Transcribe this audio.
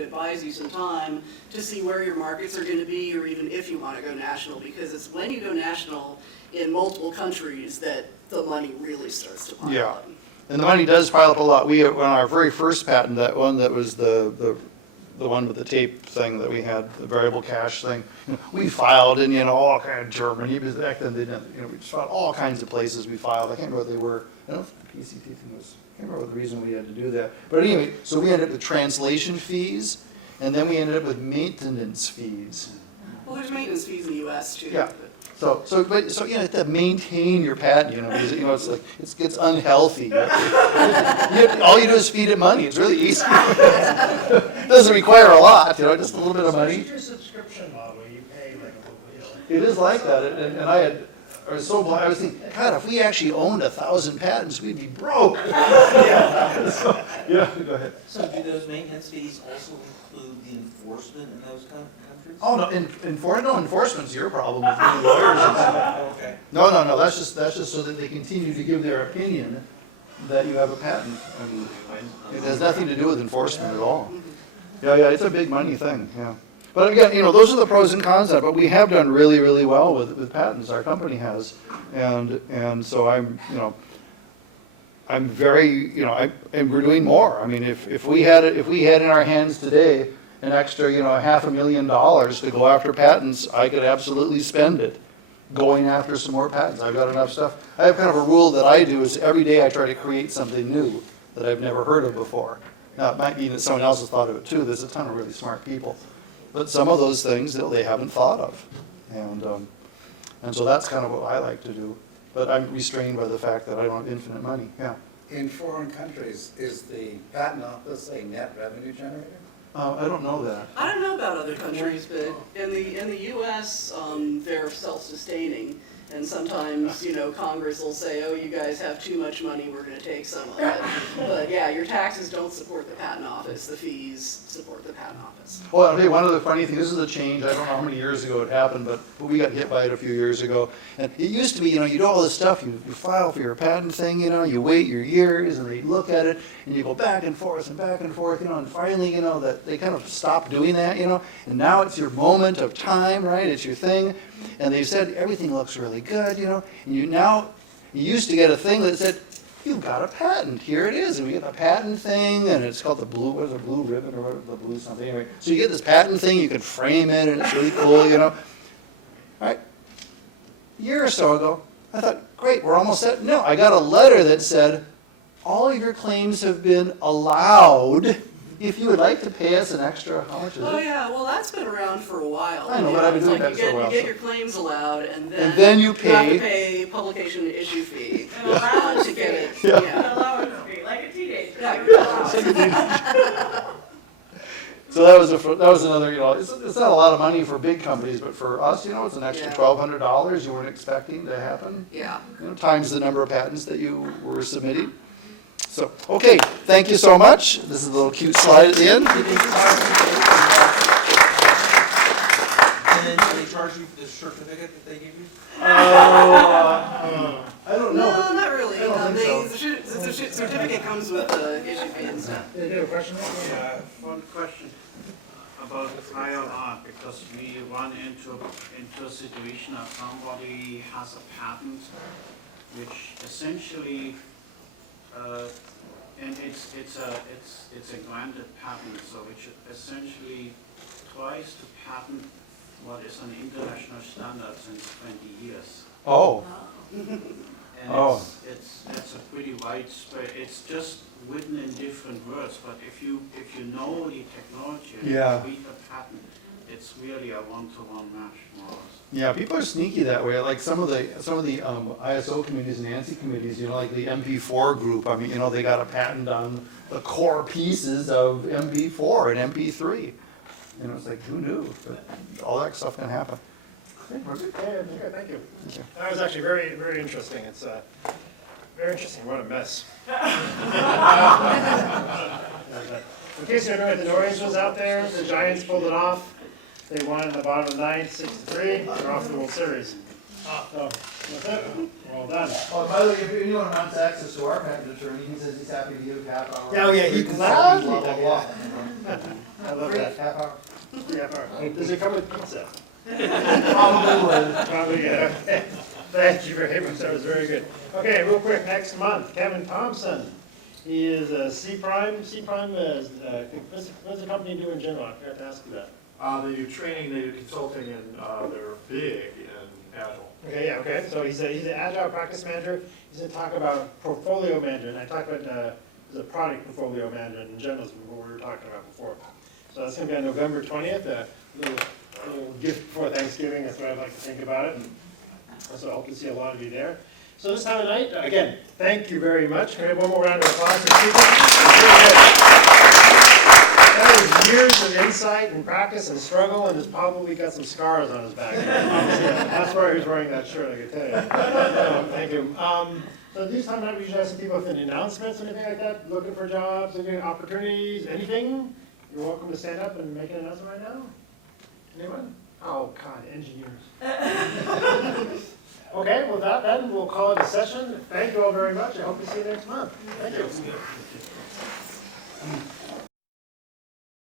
it buys you some time to see where your markets are going to be, or even if you want to go national, because it's when you go national in multiple countries that the money really starts to pile up. And the money does pile up a lot. We, on our very first patent, that one that was the one with the tape thing that we had, the variable cash thing, we filed in, all kind of Germany, because back then they didn't, we just filed all kinds of places we filed. I can't remember what they were. I don't know if the PCT thing was, I can't remember the reason we had to do that. But anyway, so we ended up with translation fees, and then we ended up with maintenance fees. Well, there's maintenance fees in the US too. Yeah. So you have to maintain your patent, because, it's like, it gets unhealthy. All you do is feed it money. It's really easy. It doesn't require a lot, just a little bit of money. It's your subscription model, you pay like It is like that, and I was so blind, I was thinking, God, if we actually owned 1,000 patents, we'd be broke. Yeah, go ahead. So do those maintenance fees also include the enforcement in those countries? Oh, no, enforcement's your problem with the lawyers and stuff. Okay. No, that's just so that they continue to give their opinion that you have a patent. I mean, it has nothing to do with enforcement at all. Yeah, it's a big money thing, yeah. But again, those are the pros and cons of it, but we have done really, really well with patents, our company has. And so I'm very, and we're doing more. I mean, if we had in our hands today an extra, $500,000 to go after patents, I could absolutely spend it going after some more patents. I've got enough stuff. I have kind of a rule that I do is every day I try to create something new that I've never heard of before. Now, it might be that someone else has thought of it too. There's a ton of really smart people. But some of those things that they haven't thought of. And so that's kind of what I like to do. But I'm restrained by the fact that I don't have infinite money, yeah. In foreign countries, is the patent office a net revenue generator? I don't know that. I don't know about other countries, but in the US, they're self-sustaining. And sometimes, Congress will say, oh, you guys have too much money, we're going to take some of it. But yeah, your taxes don't support the patent office, the fees support the patent office. Well, I'll tell you one other funny thing. This is a change. I don't know how many years ago it happened, but we got hit by it a few years ago. And it used to be, you do all this stuff. You file for your patent thing, you wait your years, and they look at it, and you go back and forth, and finally, that they kind of stopped doing that, And now it's your moment of time, right? It's your thing. And they've said everything looks really good, and you used to get a thing that said, you've got a patent, here it is, and we get a patent thing, and it's called the blue ribbon, or whatever, the blue something, anyway. So you get this patent thing, you can frame it, and it's really cool, All right, a year or so ago, I thought, great, we're almost set. No, I got a letter that said, all of your claims have been allowed. If you would like to pay us an extra, how much is it? Oh yeah, well that's been around for a while. I know, but I've been doing It's that for a while. You get your claims allowed, and then you have to pay pay publication and issue fee An allowance to get it. Yeah. An allowance fee, like a teenager. Yeah, your allowance. So that was another, it's not a lot of money for big companies, but for us, it's an extra Yeah. $1,200 you weren't expecting to happen. Yeah. Times the number of patents that you were submitting. So, okay, thank you so much. This is a little cute slide at the end. And then do they charge you for the certificate that they give you? I don't know. No, not really. I don't think The certificate comes with the issue fee and stuff. Did you have a question? Yeah, one question about the prior art, because we run into a situation that somebody has a patent which essentially, and it's a granted patent, so which essentially tries to patent what is an international standard since 20 years. Oh, And Oh. it's a pretty widespread, it's just written in different words, but if you know the technology and Yeah. you read the patent, it's really a one-to-one match more or less. yeah, people are sneaky that way. Like some of the ISO committees and ANSI committees, like the MP4 group. I mean, they got a patent on the core pieces of MP4 and MP3. It's like, who knew? But all that stuff can happen. Okay, we're good. Yeah, thank you. Thank you. That was actually very, very interesting. It's very interesting. What a mess. In case you don't know what the noise was out there, the Giants pulled it off. They won in the bottom of the ninth, 6-3. They're off the World Series. So, that's it. We're all done. Oh, by the way, if anyone wants access to our patent attorney, he says he's happy to give half hour. Yeah, oh, yeah, he Free gladly consulting, blah, does, blah, yeah. blah. I love Free, that. half hour. Yeah, perfect. Does it come with pizza? Probably would. Probably, yeah, okay. Thank you very much, that was very good. Okay, real quick, next month, Kevin Thompson. He is a C-Prime is, what's the company do in general? I forgot to ask you that. They do training, they do consulting, and they're big in Agile. Okay, yeah, okay, so he's an agile practice manager. He's gonna talk about portfolio management, and I talked about, the product portfolio management in general is what we were talking about before. So that's gonna be on November 20th, a little gift before Thanksgiving, that's what I'd like to think about it. So I hope to see a lot of you there. So this time of night, again, thank you very much. Can we have one more round of applause for Stephen? That is years of insight and practice and struggle, and has probably got some scars on his back. That's why he was wearing that shirt, I can tell you. So, thank you. So this time of night, we usually have some people with any announcements, anything like that, looking for jobs, looking at opportunities, anything. You're welcome to stand up and make an announcement right now. Anyone? Oh, God, engineers. Okay, with that then, we'll call it a session. Thank you all very much. I hope to see you next month. Thank you.